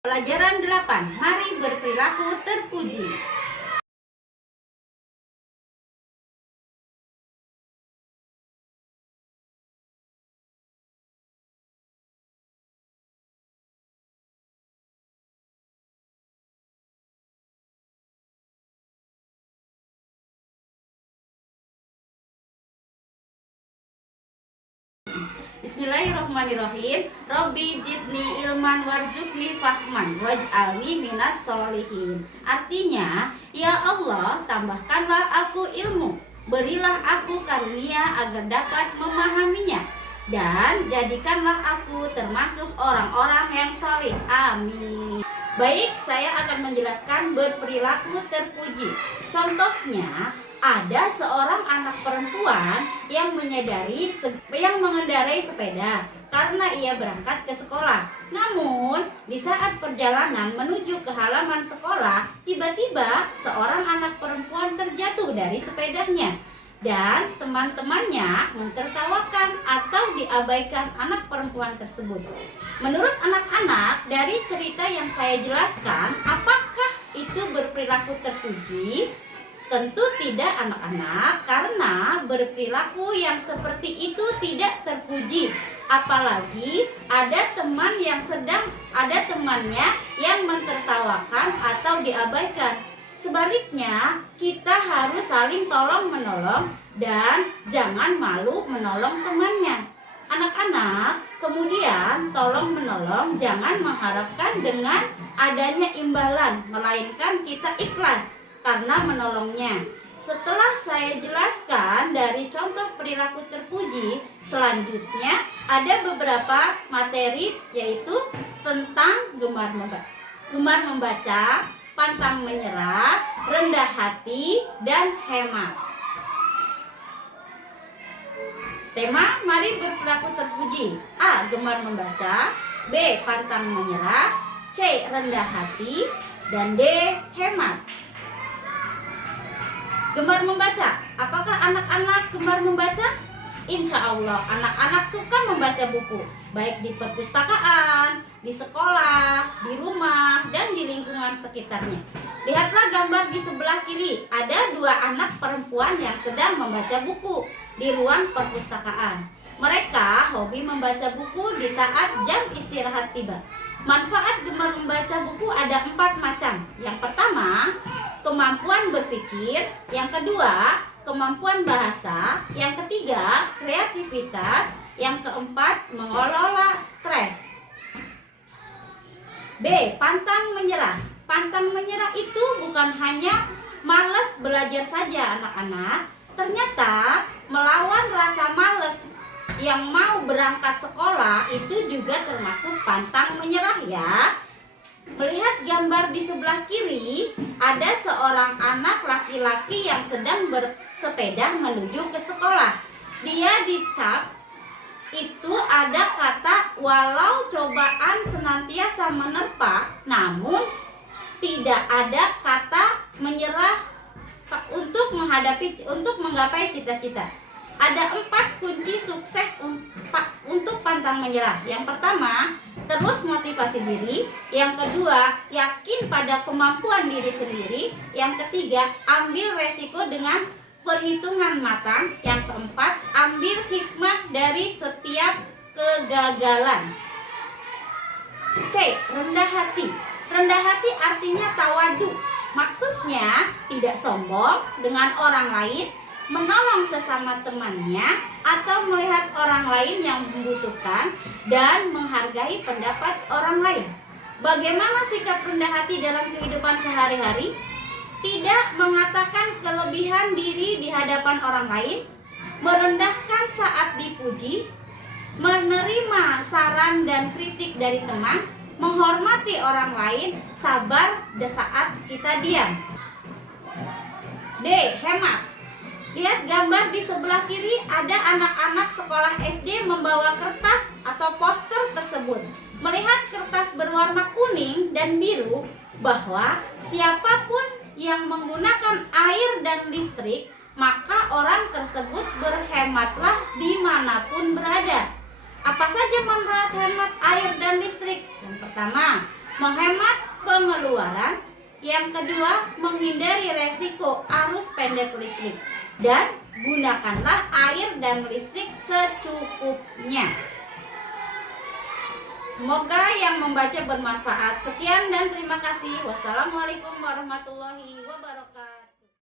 Pelajaran 8. Mari berperilaku terpuji. Bismillahirrahmanirrahim. Robbi jidni ilman warzuqni fahman waj'alni minas solihin. Artinya, ya Allah, tambahkanlah aku ilmu, berilah aku karunia agar dapat memahaminya, dan jadikanlah aku termasuk orang-orang yang salih. Amin. Baik, saya akan menjelaskan berperilaku terpuji. Contohnya, ada seorang anak perempuan yang mengendarai sepeda karena ia berangkat ke sekolah. Namun, di saat perjalanan menuju ke halaman sekolah, tiba-tiba seorang anak perempuan terjatuh dari sepedanya dan teman-temannya mentertawakan atau diabaikan anak perempuan tersebut. Menurut anak-anak, dari cerita yang saya jelaskan, apakah itu berperilaku terpuji? Tentu tidak, anak-anak, karena berperilaku yang seperti itu tidak terpuji. Apalagi ada temannya yang mentertawakan atau diabaikan. Sebaliknya, kita harus saling tolong-menolong dan jangan malu menolong temannya. Anak-anak, kemudian tolong-menolong jangan mengharapkan dengan adanya imbalan, melainkan kita ikhlas karena menolongnya. Setelah saya jelaskan dari contoh perilaku terpuji, selanjutnya ada beberapa materi, yaitu tentang gemar membaca, pantang menyerah, rendah hati, dan hemat. Tema, mari berperilaku terpuji. A. Gemar membaca, B. Pantang menyerah, C. Rendah hati, dan D. Hemat. Gemar membaca. Apakah anak-anak gemar membaca? Insya Allah anak-anak suka membaca buku, baik di perpustakaan, di sekolah, di rumah, dan di lingkungan sekitarnya. Lihatlah gambar di sebelah kiri. Ada dua anak perempuan yang sedang membaca buku di ruang perpustakaan. Mereka hobi membaca buku di saat jam istirahat tiba. Manfaat gemar membaca buku ada 4 macam. Yang pertama, kemampuan berpikir. Yang kedua, kemampuan bahasa. Yang ketiga, kreativitas. Yang keempat, mengelola stres. B. Pantang menyerah. Pantang menyerah itu bukan hanya malas belajar saja, anak-anak. Ternyata melawan rasa malas yang mau berangkat sekolah itu juga termasuk pantang menyerah, ya. Melihat gambar di sebelah kiri, ada seorang anak laki-laki yang sedang bersepeda menuju ke sekolah. Dia dicap itu ada kata walau cobaan senantiasa menerpa, namun tidak ada kata menyerah untuk menggapai cita-cita. Ada 4 kunci sukses untuk pantang menyerah. Yang pertama, terus motivasi diri. Yang kedua, yakin pada kemampuan diri sendiri. Yang ketiga, ambil resiko dengan perhitungan matang. Yang keempat, ambil hikmah dari setiap kegagalan. C. Rendah hati. Rendah hati artinya tawadu. Maksudnya tidak sombong dengan orang lain, menolong sesama temannya, atau melihat orang lain yang membutuhkan dan menghargai pendapat orang lain. Bagaimana sikap rendah hati dalam kehidupan sehari-hari? Tidak mengatakan kelebihan diri di hadapan orang lain, merendahkan saat dipuji, menerima saran dan kritik dari teman, menghormati orang lain, sabar saat kita diam. D. Hemat. Lihat gambar di sebelah kiri, ada anak-anak sekolah SD membawa kertas atau poster tersebut. Melihat kertas berwarna kuning dan biru, bahwa siapapun yang menggunakan air dan listrik, maka orang tersebut berhematlah dimanapun berada. Apa saja manfaat hemat air dan listrik? Yang pertama, menghemat pengeluaran. Yang kedua, menghindari resiko arus pendek listrik. Dan gunakanlah air dan listrik secukupnya. Semoga yang membaca bermanfaat. Sekian dan terima kasih. Wassalamualaikum warahmatullahi wabarakatuh.